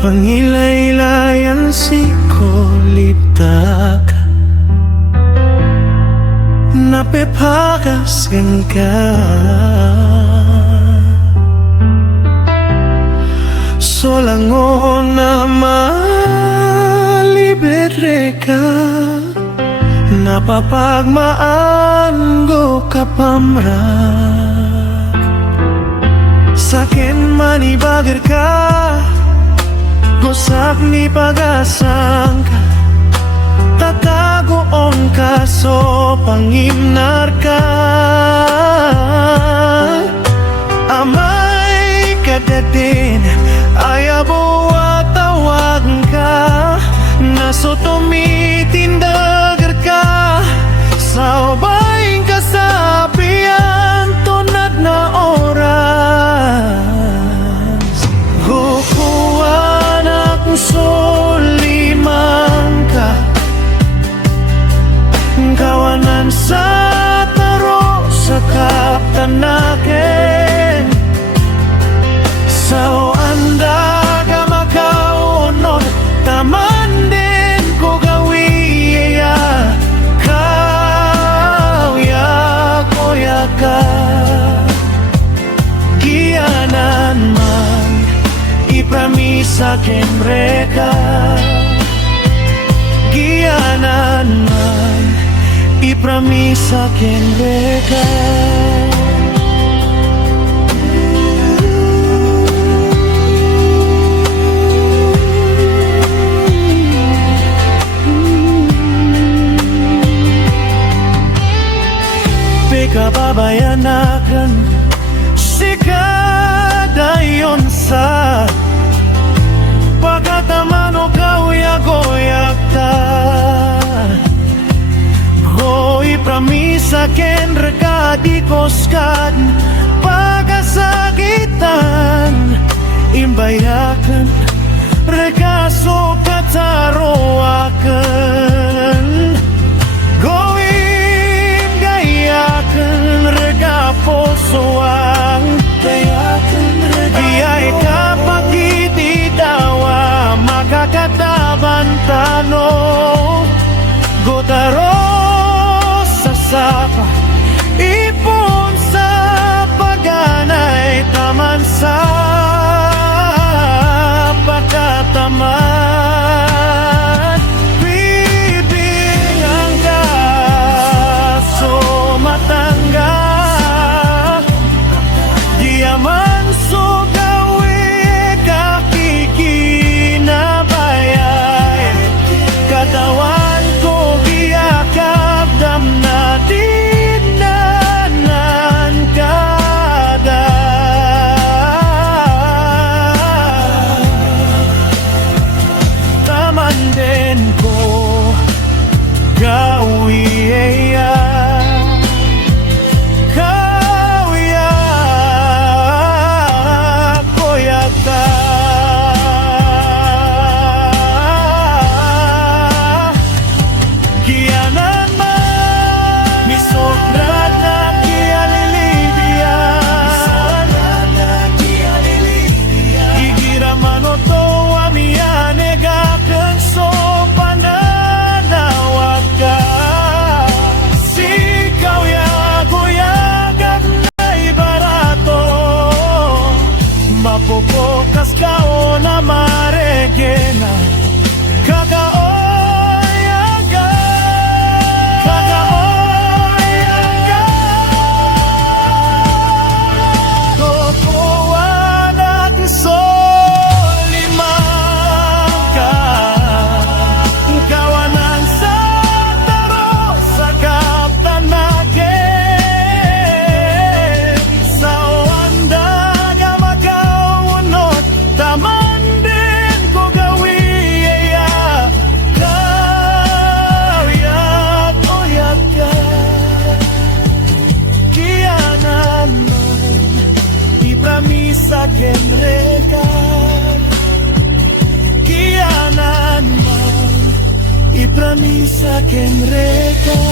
Pangilay-layan si kuliptak Napipagaskan ka Solango na malibere ka Napapagmaan go kapamrak Sakin manibagar ka Gosak ni pagasang ka Tatagoon ka so pangimnar ka Amay kadadin Ayabo atawag ka Naso tumitindagar ka Sa ubaying kasapian Tunad na oras Hukuan akong suliman ka Kawanan sa taro sa kaptanakin Sa anda ka makaunod Taman din ko gawiya Kawya koya ka Giyanan man Ipramisa ken mereka Giyanan man Ipramisa ken mereka Kababayanakan si kadayon sa pagkatamano kauya-goyak ta Goy pramisa ken rekadikos kad pagasakitan imbayakan rekaso kataroakan Rega poso ang tayakan Iya'y kapakiti dawa Makakataban tano Gotaro sa sapa Ipon sa paganay Taman sa pagkataman Bibigyan ka So matangga Diyaman so gawi kakikinabayay Katawan ko giyakap damna dinanan kada Taman din ko gawi Mapopokas ka o na maregena Kakaoyaga Kakaoyaga Kukuha natin solimang ka Kawanan sa taro sa kaptanakin Sa wanda Taman din ko gawiya Kawyak o yaga Kiyanan man Ipramisa ken reka Kiyanan man Ipramisa ken reka